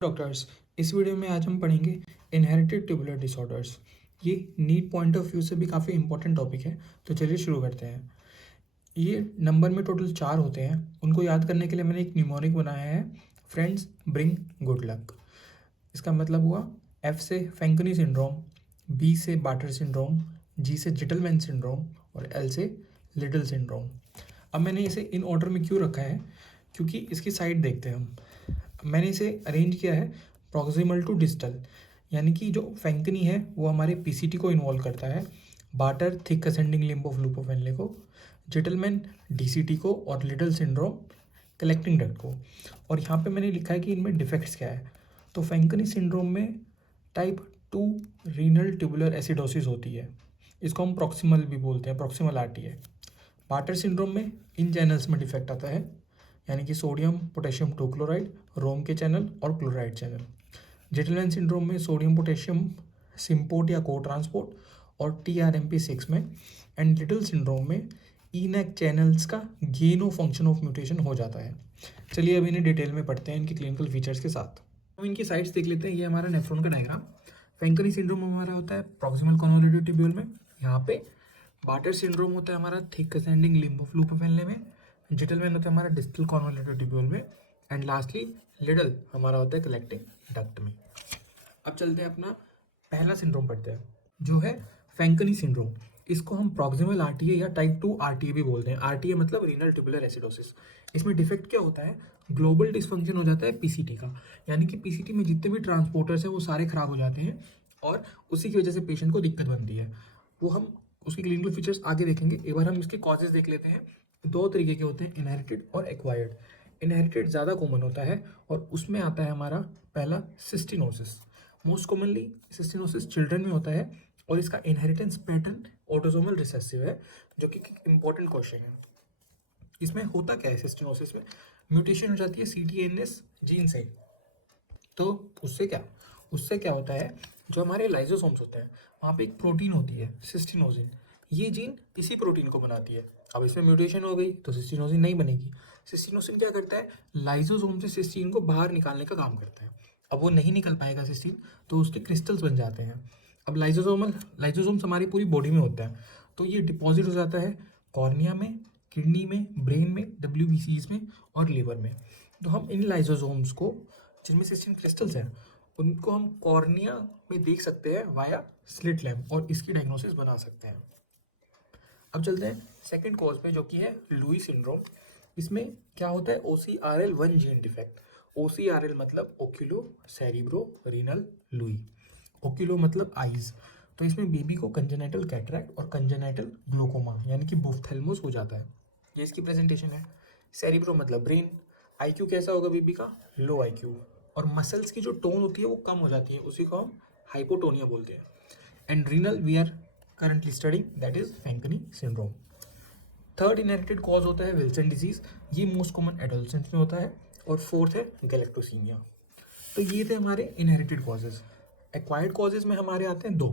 Doctors, इस video में आज हम पढ़ेंगे इनहेरिटेड ट्यूबुलर डिसऑर्डर्स। ये नीट पॉइंट ऑफ व्यू से भी काफ़ी इंपॉर्टेंट टॉपिक है, तो चलिए शुरू करते हैं। ये नंबर में टोटल 4 होते हैं। उनको याद करने के लिए मैंने एक न्यूमोनिक बनाया है, फ्रेंड्स ब्रिंग गुड लक। इसका मतलब हुआ एफ से फैंकनी सिंड्रोम, बी से बार्टर सिंड्रोम, जी से जिटलमैन सिंड्रोम और एल से लिटिल सिंड्रोम। अब मैंने इसे इन ऑर्डर में क्यों रखा है, क्योंकि इसकी साइड देखते हैं हम। मैंने इसे अरेंज किया है प्रॉक्सिमल टू डिस्टल, यानी कि जो फैंकनी है वो हमारे पीसीटी को इन्वॉल्व करता है, barter thick ascending limb of loop of Henle को, जिटलमैन डीसीटी को और लिटिल सिंड्रोम कलेक्टिंग डक्ट को। और यहाँ पे मैंने लिखा है कि इनमें डिफेक्ट्स क्या है। तो फैंकनी सिंड्रोम में टाइप 2 रीनल ट्यूबुलर एसिडोसिस होती है, इसको हम प्रॉक्सिमल भी बोलते हैं, प्रॉक्सिमल आरटीए। बार्टर सिंड्रोम में इन चैनल्स में डिफेक्ट आता है, यानी कि सोडियम पोटेशियम 2 क्लोराइड, रोम के चैनल और क्लोराइड चैनल। जिटलमैन सिंड्रोम में सोडियम पोटेशियम सिम्पोर्ट या को ट्रांसपोर्ट और TRMP6 में। एंड लिटिल सिंड्रोम में इनैक चैनल्स का gain of function of mutation हो जाता है। चलिए अब इन्हें डिटेल में पढ़ते हैं इनके क्लिनिकल फीचर्स के साथ। हम इनकी साइड्स देख लेते हैं। ये हमारा नेफ्रॉन का डायग्राम। फैंकनी सिंड्रोम हमारा होता है प्रॉक्सिमल कॉन्वोल्यूटिव ट्यूब्यूल में, यहाँ पे। बार्टर सिंड्रोम होता है हमारा thick ascending limb of loop of Henle में। जिटलमैन होता है हमारा डिस्टल कॉन्वोल्यूटिव ट्यूब्यूल में। एंड लास्टली लिटिल हमारा होता है कलेक्टिंग डक्ट में। अब चलते हैं अपना पहला सिंड्रोम पढ़ते हैं, जो है फैंकनी सिंड्रोम। इसको हम प्रॉक्सिमल आरटीए या टाइप 2 आरटीए भी बोलते हैं। आरटीए मतलब रीनल ट्यूबुलर एसिडोसिस। इसमें डिफेक्ट क्या होता है, ग्लोबल डिसफंक्शन हो जाता है पीसीटी का, यानी कि पीसीटी में जितने भी ट्रांसपोर्टर्स हैं वो सारे खराब हो जाते हैं और उसी की वजह से पेशेंट को दिक्कत बनती है। वो हम उसकी क्लिनिकल फीचर्स आगे देखेंगे। एक बार हम इसके कॉजेज देख लेते हैं। 2 तरीके के होते हैं, इनहेरिटेड और एक्वायर्ड। इनहेरिटेड ज़्यादा कॉमन होता है और उसमें आता है हमारा पहला cystinosis. Most commonly cystinosis children में होता है और इसका इनहेरिटेंस पैटर्न ऑटोसोमल रिसेसिव है, जो कि इंपॉर्टेंट क्वेश्चन है। इसमें होता क्या है, सिस्टिनोसिस में म्यूटेशन हो जाती है CTNS जीन से। तो उससे क्या होता है, जो हमारे लाइजोसोम्स होते हैं वहाँ पे एक प्रोटीन होती है सिस्टिनोजिन। ये जीन इसी प्रोटीन को बनाती है। अब इसमें म्यूटेशन हो गई तो सिस्टिनोजिन नहीं बनेगी। सिस्टिनोजिन क्या करता है, लाइजोसोम से सिस्टीन को बाहर निकालने का काम करता है। अब वो नहीं निकल पाएगा सिस्टीन, तो उसके क्रिस्टल्स बन जाते हैं। अब लाइजोसोम्स हमारी पूरी बॉडी में होता है, तो ये डिपॉजिट हो जाता है कॉर्निया में, किडनी में, ब्रेन में, WBCs में और लीवर में। तो हम इन लाइजोसोम्स को, जिनमें सिस्टीन क्रिस्टल्स हैं, उनको हम कॉर्निया में देख सकते हैं वाया स्लिट लैम्प और इसकी डायग्नोसिस बना सकते हैं। अब चलते हैं सेकंड कॉज पे, जो कि है लुई सिंड्रोम। इसमें क्या होता है, OCRL1 जीन डिफेक्ट। OCRL मतलब ओक्यूलो सेरिब्रो रीनल लुई। ओक्यूलो मतलब आईज। तो इसमें बेबी को कंजेनाइटल कैटरैक्ट और कंजेनाइटल ग्लोकोमा यानी कि बुफ्थेल्मोस हो जाता है। ये इसकी प्रेजेंटेशन है। सेरिब्रो मतलब ब्रेन। IQ कैसा होगा बेबी का, लो IQ। और मसल्स की जो टोन होती है वो कम हो जाती है, उसी को हम हाइपोटोनिया बोलते हैं। And renal we are currently studying, that is Fanconi syndrome. Third inherited cause होता है विल्सन डिजीज। ये मोस्ट कॉमन एडोलसेंस में होता है। और फोर्थ है गैलेक्टोसीमिया। तो ये थे हमारे इनहेरिटेड कॉजेज। एक्वायर्ड कॉजेज में हमारे आते हैं 2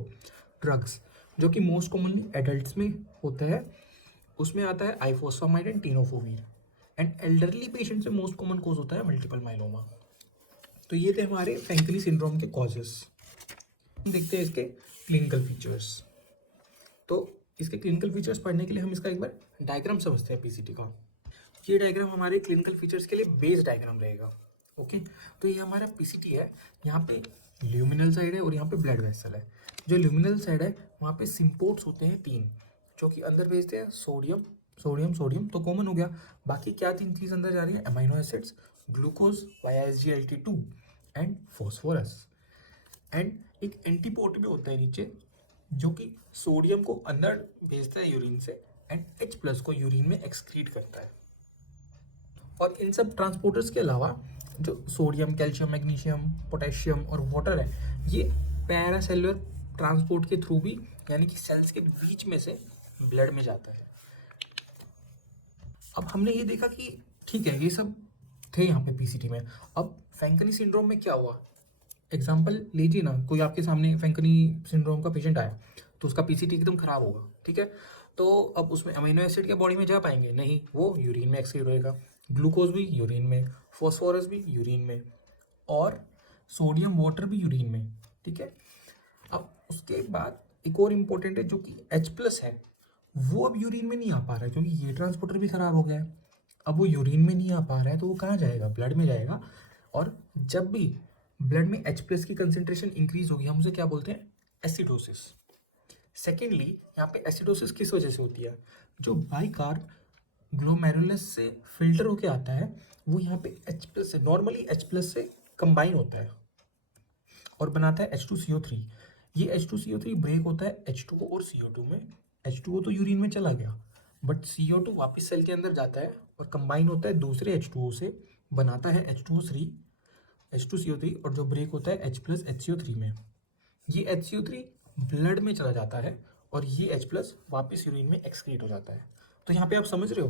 ड्रग्स, जो कि मोस्ट कॉमनली एडल्ट्स में होता है। उसमें आता है आइफोस्फामाइड एंड टेनोफोवीर। एंड एल्डरली पेशेंट में मोस्ट कॉमन कॉज होता है मल्टीपल माइलोमा। तो ये थे हमारे फैंकनी सिंड्रोम के कॉजेस। देखते हैं इसके क्लिनिकल फीचर्स। तो इसके क्लिनिकल फीचर्स पढ़ने के लिए हम इसका एक बार डायग्राम समझते हैं पीसीटी का। ये डायग्राम हमारे क्लिनिकल फीचर्स के लिए बेस डायग्राम रहेगा। ओके, तो ये हमारा पीसीटी है। यहाँ पे ल्यूमिनल साइड है और यहाँ पे ब्लड वेसल है। जो ल्यूमिनल साइड है वहाँ पे सिम्पोर्ट्स होते हैं 3, जो कि अंदर भेजते हैं सोडियम सोडियम सोडियम, तो कॉमन हो गया। बाकी क्या 3 चीज़ अंदर जा रही है, amino acids, glucose via SGLT2 and phosphorus. And एक एंटीपोर्ट भी होता है नीचे, जो कि सोडियम को अंदर भेजता है यूरिन से एंड H+ को यूरिन में एक्सक्रीट करता है। और इन सब ट्रांसपोर्टर्स के अलावा जो सोडियम, कैल्शियम, मैग्नीशियम, पोटेशियम और वाटर है, ये पैरासेलुलर ट्रांसपोर्ट के थ्रू भी, यानी कि सेल्स के बीच में से ब्लड में जाता है। अब हमने ये देखा कि ठीक है, ये सब थे यहाँ पे पीसीटी में। अब फैंकनी सिंड्रोम में क्या हुआ, एग्जाम्पल लीजिए ना, कोई आपके सामने फैंकनी सिंड्रोम का पेशेंट आया तो उसका पीसीटी एकदम खराब होगा, ठीक है। तो अब उसमें अमीनो एसिड क्या बॉडी में जा पाएंगे, नहीं, वो यूरिन में एक्सक्रीट होएगा। ग्लूकोज भी यूरिन में, फॉस्फोरस भी यूरिन में, और सोडियम वाटर भी यूरिन में, ठीक है। अब उसके बाद एक और इम्पोर्टेंट है जो कि H+ है, वो अब यूरिन में नहीं आ पा रहा है क्योंकि ये ट्रांसपोर्टर भी खराब हो गया है। अब वो यूरिन में नहीं आ पा रहा है तो वो कहाँ जाएगा, ब्लड में जाएगा। और जब भी ब्लड में H+ की कंसेंट्रेशन इंक्रीज होगी हम उसे क्या बोलते हैं, एसिडोसिस। सेकेंडली यहाँ पे एसिडोसिस किस वजह से होती है, जो बाइकार्ब ग्लोमेरुलस से फिल्टर होके आता है वो यहाँ पे H+ से, नॉर्मली H+ से कंबाइन होता है और बनाता है H2CO3। ये H2CO3 ब्रेक होता है H2O और CO2 में। H2O तो यूरिन में चला गया बट CO2 वापस सेल के अंदर जाता है और कंबाइन होता है दूसरे H2O से, बनाता है H2CO3 और जो ब्रेक होता है H+ HCO3 में। ये HCO3 ब्लड में चला जाता है और ये H+ वापस यूरिन में एक्सक्रीट हो जाता है। तो यहाँ पे आप समझ रहे हो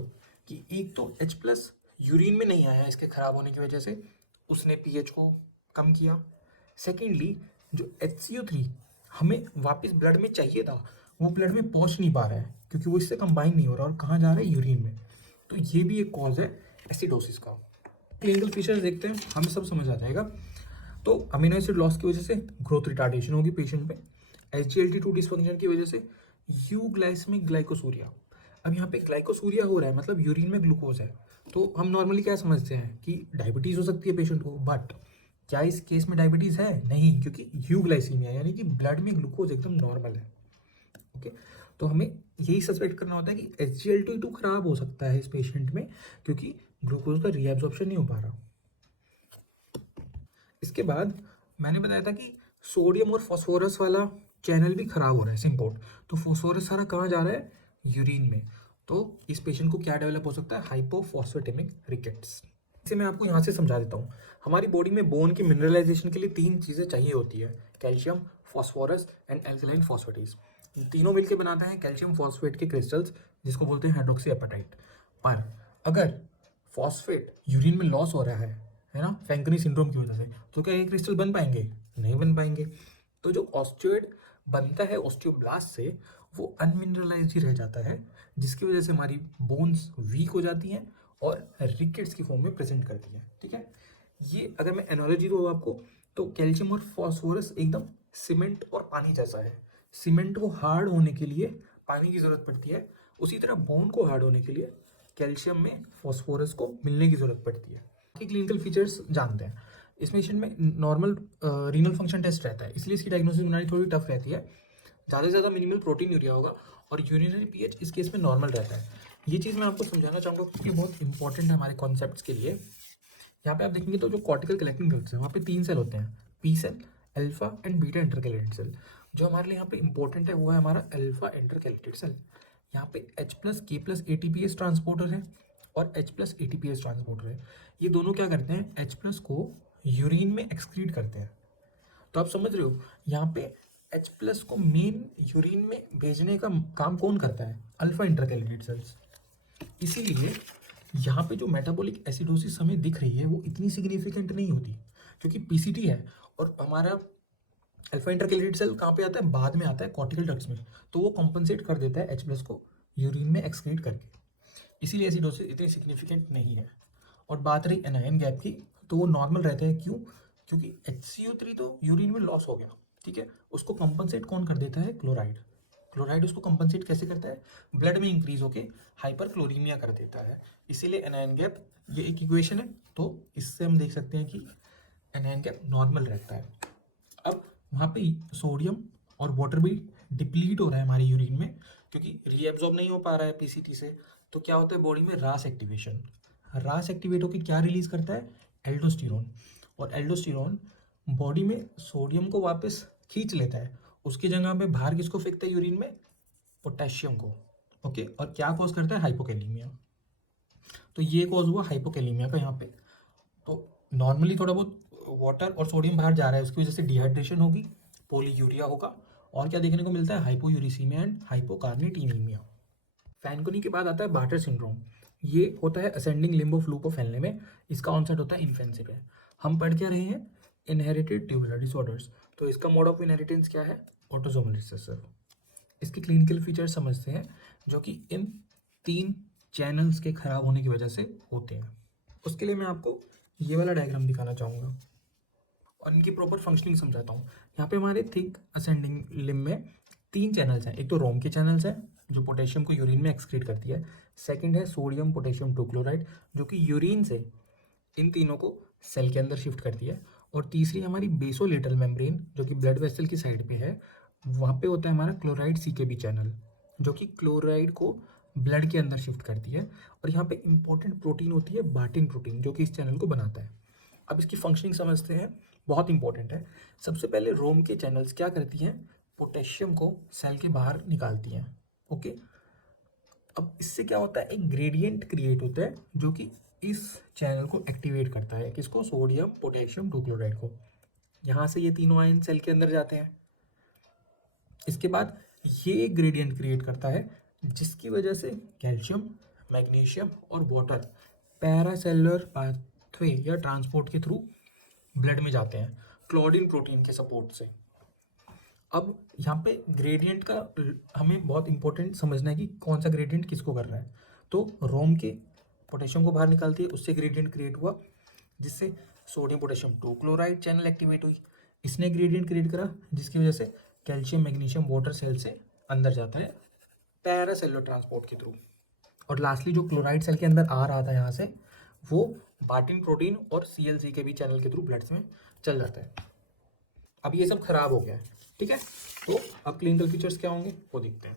कि एक तो H+ यूरिन में नहीं आया इसके खराब होने की वजह से, उसने pH को कम किया। सेकेंडली जो HCO3 हमें वापस ब्लड में चाहिए था वो ब्लड में पहुंच नहीं पा रहा है क्योंकि वो इससे कंबाइन नहीं हो रहा और कहाँ जा रहा है, यूरिन में। तो ये भी एक कॉज है एसिडोसिस का। क्लिनिकल फीचर्स देखते हैं, हमें सब समझ आ जाएगा। तो अमीनो एसिड लॉस की वजह से ग्रोथ रिटार्डेशन होगी पेशेंट में। SGLT2 डिसफंक्शन की वजह से यूग्लाइसेमिक ग्लाइकोसूरिया। अब यहाँ पे ग्लाइकोसूरिया हो रहा है मतलब यूरिन में ग्लूकोज है, तो हम नॉर्मली क्या समझते हैं कि डायबिटीज़ हो सकती है पेशेंट को, बट क्या इस केस में डायबिटीज़ है, नहीं, क्योंकि यूग्लाइसीमिया यानी कि ब्लड में ग्लूकोज एकदम नॉर्मल है। ओके, तो हमें यही सस्पेक्ट करना होता है कि SGLT2 खराब हो सकता है इस पेशेंट में क्योंकि ग्लूकोज का रीएब्जॉर्प्शन नहीं हो पा रहा। इसके बाद मैंने बताया था कि सोडियम और फास्फोरस वाला चैनल भी खराब हो रहा है, सिम्पोर्ट। तो फास्फोरस सारा कहाँ जा रहा है, यूरिन में। तो इस पेशेंट को क्या डेवलप हो सकता है, हाइपोफॉस्फेटेमिक रिकेट्स। इसे मैं आपको यहाँ से समझा देता हूँ। हमारी बॉडी में बोन की मिनरलाइजेशन के लिए 3 चीज़ें चाहिए होती है, calcium, phosphorus and alkaline phosphatase. तीनों मिलकर बनाते हैं कैल्शियम फॉस्फेट के क्रिस्टल्स जिसको बोलते हैं हाइड्रोक्सी एपेटाइट। पर अगर फॉस्फेट यूरिन में लॉस हो रहा है ना, फैंकनी सिंड्रोम की वजह से, तो क्या ये क्रिस्टल बन पाएंगे, नहीं बन पाएंगे। तो जो ऑस्टियोइड बनता है ऑस्टियोब्लास्ट से वो अनमिनरलाइज्ड ही रह जाता है, जिसकी वजह से हमारी बोन्स वीक हो जाती हैं और रिकेट्स की फॉर्म में प्रेजेंट करती है, ठीक है। ये अगर मैं एनालॉजी दूँ आपको तो कैल्शियम और फॉस्फोरस एकदम सीमेंट और पानी जैसा है। सीमेंट को हार्ड होने के लिए पानी की ज़रूरत पड़ती है, उसी तरह बोन को हार्ड होने के लिए कैल्शियम में फास्फोरस को मिलने की ज़रूरत पड़ती है। बाकी क्लिनिकल फीचर्स जानते हैं। इस पेशेंट में नॉर्मल रीनल फंक्शन टेस्ट रहता है, इसलिए इसकी डायग्नोसिस बनानी थोड़ी टफ रहती है। ज़्यादा से ज़्यादा मिनिमल प्रोटीन यूरिया होगा और यूरिनरी पीएच इस केस में नॉर्मल रहता है। ये चीज़ मैं आपको समझाना चाहूँगा क्योंकि बहुत इंपॉर्टेंट है हमारे कॉन्सेप्ट्स के लिए। यहाँ पे आप देखेंगे तो जो कॉर्टिकल कलेक्टिंग सेल्स हैं वहाँ पे 3 सेल होते हैं, P cell, alpha and beta intercalated cell. जो हमारे लिए यहाँ पे इंपॉर्टेंट है वो है हमारा अल्फा इंटरकैलेटेड सेल। यहाँ पे H+K+ ATPase ट्रांसपोर्टर है और H+ ATPase ट्रांसपोर्टर है। ये दोनों क्या करते हैं, H+ को यूरिन में एक्सक्रीट करते हैं। तो आप समझ रहे हो यहाँ पे H+ को मेन यूरिन में भेजने का काम कौन करता है, अल्फा इंटरकैलेटेड सेल्स। इसीलिए यहाँ पे जो मेटाबॉलिक एसिडोसिस हमें दिख रही है वो इतनी सिग्निफिकेंट नहीं होती क्योंकि पीसीटी है और हमारा अल्फा इंटरकैलेटेड सेल कहाँ पे आता है, बाद में आता है कॉर्टिकल डक्ट्स में, तो वो कॉम्पनसेट कर देता है H+ को यूरिन में एक्सक्रीट करके। इसीलिए एसिडोसिस इतनी सिग्निफिकेंट नहीं है। और बात रही एनायन गैप की, तो वो नॉर्मल रहता है, क्यों, क्योंकि HCO3 तो यूरिन में लॉस हो गया, ठीक है, उसको कंपनसेट कौन कर देता है, क्लोराइड। क्लोराइड उसको कंपनसेट कैसे करता है, ब्लड में इंक्रीज होके हाइपर क्लोरीमिया कर देता है। इसीलिए एनायन गैप, ये एक इक्वेशन है, तो इससे हम देख सकते हैं कि एनायन गैप नॉर्मल रहता है। अब वहाँ पे सोडियम और वाटर भी डिप्लीट हो रहा है हमारी यूरिन में क्योंकि रीएब्जॉर्ब नहीं हो पा रहा है पीसीटी से। तो क्या होता है बॉडी में, रास एक्टिवेशन। रास एक्टिवेट होकर क्या रिलीज करता है, एल्डोस्टेरोन। और एल्डोस्टेरोन बॉडी में सोडियम को वापस खींच लेता है, उसकी जगह पे बाहर किसको फेंकता है यूरिन में, पोटेशियम को। ओके, और क्या कॉज करता है, हाइपोकैलीमिया। तो ये कॉज हुआ हाइपोकैलीमिया का यहाँ पे। तो नॉर्मली थोड़ा बहुत वाटर और सोडियम बाहर जा रहा है, उसकी वजह से डिहाइड्रेशन होगी, पोलीयूरिया होगा, और क्या देखने को मिलता है, हाइपोयूरिसीमिया एंड हाइपोकार्निटीमीमिया। फैनकोनी के बाद आता है बार्टर सिंड्रोम। ये होता है ascending limb of loop of Henle में, इसका ऑनसेट होता है इन्फेंसी पे। हम पढ़ क्या रहे हैं, इनहेरिटेड ट्यूबुलर डिसऑर्डर्स। तो इसका मोड ऑफ इनहेरिटेंस क्या है, ऑटोसोमल रिसेसिव। इसके क्लिनिकल फीचर समझते हैं जो कि इन 3 चैनल्स के खराब होने की वजह से होते हैं। उसके लिए मैं आपको ये वाला डायग्राम दिखाना चाहूँगा। और इनकी प्रॉपर फंक्शनिंग समझाता हूँ। यहाँ पे हमारे थिक असेंडिंग लिम्ब में 3 चैनल्स हैं। एक तो रोम के चैनल्स हैं जो पोटेशियम को यूरिन में एक्सक्रीट करती है। सेकंड है सोडियम पोटेशियम टूक्लोराइड जो कि यूरिन से इन तीनों को सेल के अंदर शिफ्ट करती है। और तीसरी हमारी बेसोलेटरल मेम्ब्रेन जो कि ब्लड वेसल की साइड पे है, वहाँ पे होता है हमारा क्लोराइड सीकेबी चैनल जो कि क्लोराइड को ब्लड के अंदर शिफ्ट करती है। और यहाँ पे इंपॉर्टेंट प्रोटीन होती है बार्टिन प्रोटीन जो कि इस चैनल को बनाता है। अब इसकी फंक्शनिंग समझते हैं, बहुत इंपॉर्टेंट है। सबसे पहले रोम के चैनल्स क्या करती हैं, पोटेशियम को सेल के बाहर निकालती हैं। ओके, अब इससे क्या होता है, एक ग्रेडियंट क्रिएट होता है जो कि इस चैनल को एक्टिवेट करता है। किसको, सोडियम पोटेशियम टूक्लोराइड को। यहाँ से ये तीनों आयन सेल के अंदर जाते हैं। इसके बाद ये एक ग्रेडियंट क्रिएट करता है जिसकी वजह से कैल्शियम, मैग्नीशियम और वाटर पैरासेलुलर पाथवे या ट्रांसपोर्ट के थ्रू ब्लड में जाते हैं क्लोरीन प्रोटीन के सपोर्ट से। अब यहाँ पे ग्रेडियंट का हमें बहुत इंपॉर्टेंट समझना है कि कौन सा ग्रेडियंट किसको कर रहा है। तो रोम के पोटेशियम को बाहर निकालती है, उससे ग्रेडियंट क्रिएट हुआ जिससे सोडियम पोटेशियम टूक्लोराइड चैनल एक्टिवेट हुई। इसने ग्रेडियंट क्रिएट करा जिसकी वजह से कैल्शियम मैग्नीशियम वाटर सेल से अंदर जाता है पैरासेलुलर ट्रांसपोर्ट के थ्रू। और लास्टली जो क्लोराइड सेल के अंदर आ रहा था यहाँ से, वो बार्टिन प्रोटीन और सीएलसी के भी चैनल के थ्रू ब्लड में चल जाता है। अब ये सब खराब हो गया है, ठीक है। तो अब क्लिनिकल फीचर्स क्या होंगे वो देखते हैं।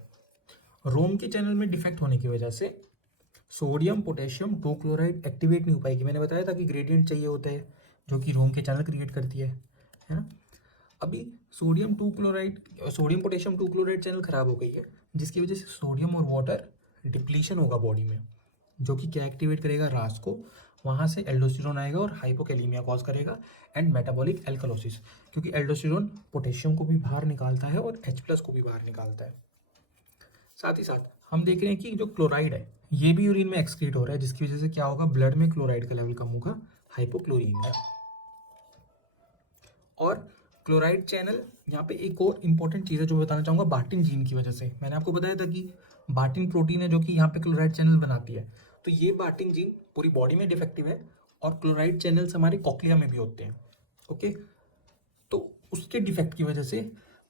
रोम के चैनल में डिफेक्ट होने की वजह से सोडियम पोटेशियम टूक्लोराइड एक्टिवेट नहीं हो पाएगी। मैंने बताया था कि ग्रेडियंट चाहिए होता है जो कि रोम के चैनल क्रिएट करती है ना। अभी सोडियम पोटेशियम टूक्लोराइड चैनल खराब हो गई है जिसकी वजह से सोडियम और वाटर डिप्लीशन होगा बॉडी में, जो कि क्या एक्टिवेट करेगा, रास को। वहाँ से एल्डोस्टेरोन आएगा और हाइपोकैलीमिया कॉज करेगा एंड मेटाबॉलिक एल्कलोसिस, क्योंकि एल्डोस्टेरोन पोटेशियम को भी बाहर निकालता है और H+ को भी बाहर निकालता है। साथ ही साथ हम देख रहे हैं कि जो क्लोराइड है ये भी यूरिन में एक्सक्रीट हो रहा है जिसकी वजह से क्या होगा, ब्लड में क्लोराइड का लेवल कम होगा, हाइपोक्लोरीमिया। और क्लोराइड चैनल, यहाँ पे एक और इंपॉर्टेंट चीज़ है जो बताना चाहूँगा, बार्टिन जीन की वजह से। मैंने आपको बताया था कि बार्टिन प्रोटीन है जो कि यहाँ पे क्लोराइड चैनल बनाती है। तो ये बार्टिन जीन पूरी बॉडी में डिफेक्टिव है और क्लोराइड चैनल्स हमारे कॉक्लिया में भी होते हैं। ओके, तो उसके डिफेक्ट की वजह से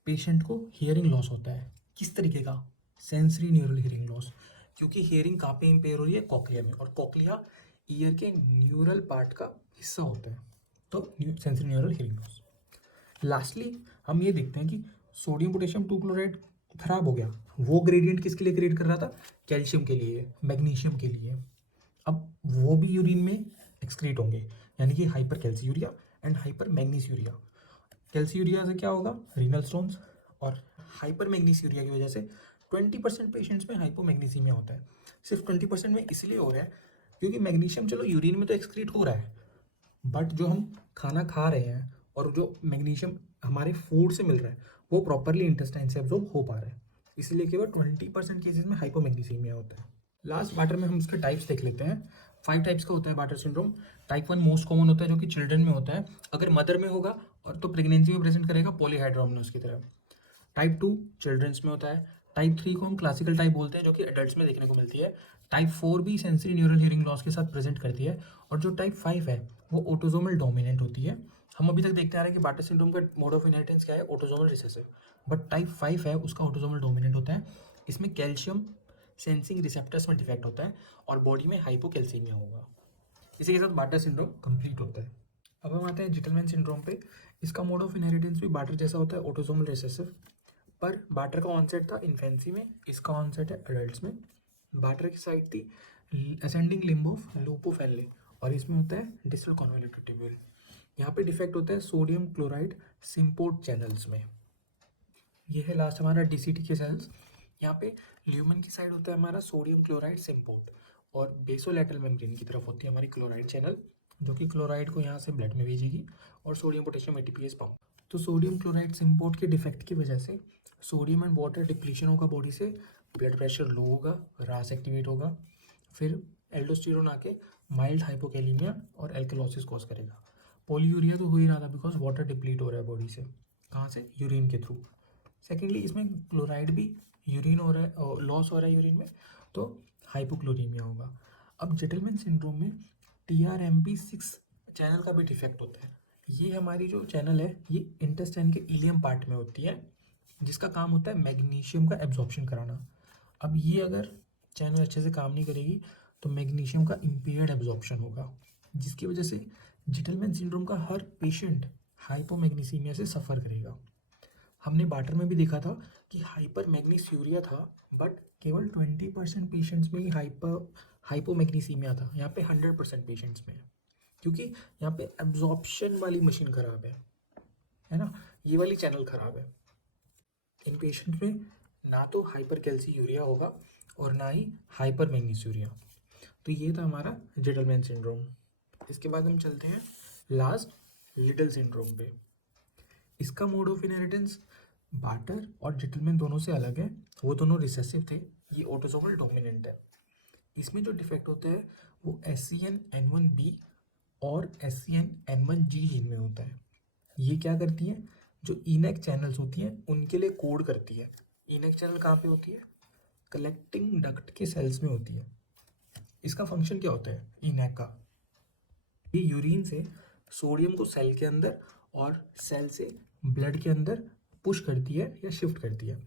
पेशेंट को हियरिंग लॉस होता है। किस तरीके का, सेंसरी न्यूरल हियरिंग लॉस, क्योंकि हियरिंग कहाँ पे इम्पेयर हो रही है, कॉक्लिया में, और कॉक्लिया ईयर के न्यूरल पार्ट का हिस्सा होता है। तो sensory neural hearing loss. Lastly हम ये देखते हैं कि सोडियम पोटेशियम टूक्लोराइड खराब हो गया, वो ग्रेडियंट किसके लिए क्रिएट कर रहा था, कैल्शियम के लिए, मैग्नीशियम के लिए। अब वो भी यूरिन में एक्सक्रीट होंगे, यानी कि हाइपर कैल्सियूरिया एंड हाइपर मैग्नीसियूरिया। कैल्सियूरिया से क्या होगा, रीनल स्टोन्स, और हाइपर मैग्नीसियूरिया की वजह से 20% पेशेंट्स में हाइपोमैग्नीसीमिया होता है। सिर्फ 20% में इसलिए हो रहा है क्योंकि मैग्नीशियम चलो यूरिन में तो एक्सक्रीट हो रहा है, बट जो हम खाना खा रहे हैं और जो मैग्नीशियम हमारे फूड से मिल रहा है वो प्रॉपरली इंटेस्टाइन से एब्जॉर्ब हो पा रहा है, इसलिए केवल 20% केसेस में हाइपोमैग्नीसीमिया होता है। लास्ट बार्टर में हम इसके टाइप्स देख लेते हैं। 5 टाइप्स का होता है barter syndrome. Type 1 most common होता है जो कि चिल्ड्रन में होता है, अगर मदर में होगा और तो प्रेगनेंसी में प्रेजेंट करेगा पॉलीहाइड्रोमनस की तरह। टाइप 2 चिल्ड्रंस में होता है। टाइप 3 को हम क्लासिकल टाइप बोलते हैं जो कि एडल्ट्स में देखने को मिलती है। टाइप 4 भी सेंसरी न्यूरल हियरिंग लॉस के साथ प्रेजेंट करती है। और जो टाइप 5 है वो ऑटोसोमल डोमिनेंट होती है। हम अभी तक देखते आ रहे हैं कि बार्टर सिंड्रोम का मोड ऑफ इनहेरिटेंस क्या है, ऑटोसोमल रिसेसिव, बट टाइप 5 है उसका ऑटोसोमल डोमिनेंट होता है। इसमें कैल्शियम सेंसिंग रिसेप्टर्स में डिफेक्ट होता है और बॉडी में हाइपोकैल्सीमिया होगा। इसी के साथ बार्टर सिंड्रोम कंप्लीट होता है। अब हम आते हैं जिटलमैन सिंड्रोम पे। इसका मोड ऑफ इनहेरिटेंस भी बार्टर जैसा होता है, ऑटोसोमल रिसेसिव, पर बार्टर का ऑनसेट था इन्फेंसी में, इसका ऑनसेट है एडल्ट्स में। बार्टर की साइड थी असेंडिंग लिम्ब ऑफ लूपोफेल्ले और इसमें होता है डिस्टल कॉन्वोल्यूटेड ट्यूब्यूल। यहाँ पे डिफेक्ट होता है सोडियम क्लोराइड सिम्पोर्ट चैनल्स में। ये है लास्ट हमारा डीसीटी के सेल्स। यहाँ पे ल्यूमन की साइड होता है हमारा सोडियम क्लोराइड सिम्पोर्ट और बेसोलैटरल मेम्ब्रेन की तरफ होती है हमारी क्लोराइड चैनल, जो कि क्लोराइड को यहाँ से ब्लड में भेजेगी और सोडियम पोटेशियम एटीपीएस पंप। तो सोडियम क्लोराइड सिम्पोर्ट के डिफेक्ट की वजह से सोडियम एंड वाटर डिप्लीशन होगा बॉडी से, ब्लड प्रेशर लो होगा, रास एक्टिवेट होगा, फिर एल्डोस्टेरोन आके माइल्ड हाइपोकैलीमिया और एल्कलोसिस कॉज करेगा। पॉलीयूरिया तो हो ही रहा था बिकॉज वाटर डिप्लीट हो रहा है बॉडी से, कहाँ से, यूरिन के थ्रू। सेकेंडली इसमें क्लोराइड भी यूरिन हो रहा है, लॉस हो रहा है यूरिन में, तो हाइपोक्लोरीमिया होगा। अब जिटलमैन सिंड्रोम में TRMP6 चैनल का भी डिफेक्ट होता है, ये हमारी जो चैनल है ये इंटेस्टाइन के इलियम पार्ट में होती है, जिसका काम होता है मैग्नीशियम का एब्जॉर्प्शन कराना। अब ये अगर चैनल अच्छे से काम नहीं करेगी तो मैग्नीशियम का इम्पेयर्ड एब्जॉर्प्शन होगा, जिसकी वजह से जिटलमैन सिंड्रोम का हर पेशेंट हाइपोमैग्नीसीमिया से सफ़र करेगा। हमने बार्टर में भी देखा था कि हाइपर मैग्नीस्यूरिया था, बट केवल 20% पेशेंट्स में ही हाइपोमैग्नीसीमिया था। यहाँ पे 100% पेशेंट्स में है, क्योंकि यहाँ पे एब्जॉर्प्शन वाली मशीन ख़राब है ना, ये वाली चैनल ख़राब है। इन पेशेंट में ना तो हाइपर कैल्सीयूरिया होगा और ना ही हाइपर मैग्नीस्यूरिया। तो ये था हमारा जिटलमैन सिंड्रोम। इसके बाद हम चलते हैं लास्ट लिटल सिंड्रोम पे। इसका मोड ऑफ इनहेरिटेंस बार्टर और जिटलमैन दोनों से अलग है, वो दोनों रिसेसिव थे, ये ऑटोसोमल डोमिनेंट है। इसमें जो डिफेक्ट होता है वो SCN-N1B और SCN-N1G जीन में होता है। ये क्या करती है, जो इनएक चैनल्स होती हैं उनके लिए कोड करती है। इनएक चैनल कहाँ पे होती है, कलेक्टिंग डक्ट के सेल्स में होती है। इसका फंक्शन क्या होता है इनएक का, ये यूरिन से सोडियम को सेल के अंदर और सेल से ब्लड के अंदर पुश करती है या शिफ्ट करती है।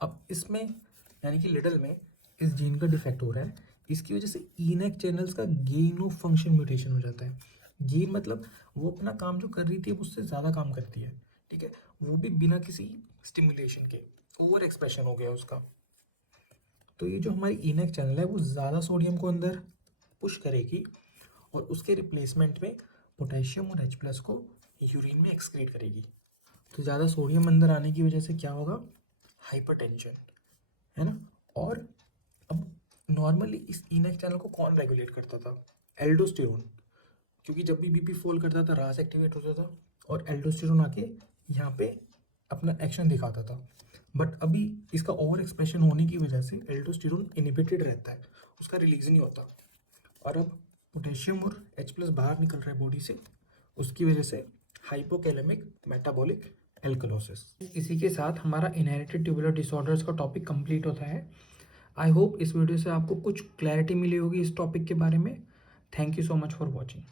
अब इसमें यानी कि लिटल में इस जीन का डिफेक्ट हो रहा है, इसकी वजह से इनएक चैनल्स का गेन ऑफ फंक्शन म्यूटेशन हो जाता है। गेन मतलब वो अपना काम जो कर रही थी उससे ज़्यादा काम करती है, ठीक है, वो भी बिना किसी स्टिमुलेशन के, ओवर एक्सप्रेशन हो गया उसका। तो ये जो हमारी इनएक चैनल है वो ज़्यादा सोडियम को अंदर पुश करेगी और उसके रिप्लेसमेंट में पोटेशियम और H+ को यूरिन में एक्सक्रीट करेगी। तो ज़्यादा सोडियम अंदर आने की वजह से क्या होगा, हाइपरटेंशन, है ना। और अब नॉर्मली इस इनएक चैनल को कौन रेगुलेट करता था, एल्डोस्टेरोन, क्योंकि जब भी बीपी फॉल करता था रास एक्टिवेट होता था और एल्डोस्टेरोन आके यहाँ पे अपना एक्शन दिखाता था। बट अभी इसका ओवर एक्सप्रेशन होने की वजह से एल्डोस्टेरोन इनहिबिटेड रहता है, उसका रिलीज नहीं होता, और अब पोटेशियम और H+ बाहर निकल रहा है बॉडी से, उसकी वजह से हाइपोकैलेमिक मेटाबॉलिक एल्कलोसिस। इसी के साथ हमारा इनहेरिटेड ट्यूबुलर डिसऑर्डर्स का टॉपिक कंप्लीट होता है। आई होप इस वीडियो से आपको कुछ क्लैरिटी मिली होगी इस टॉपिक के बारे में। Thank you so much for watching.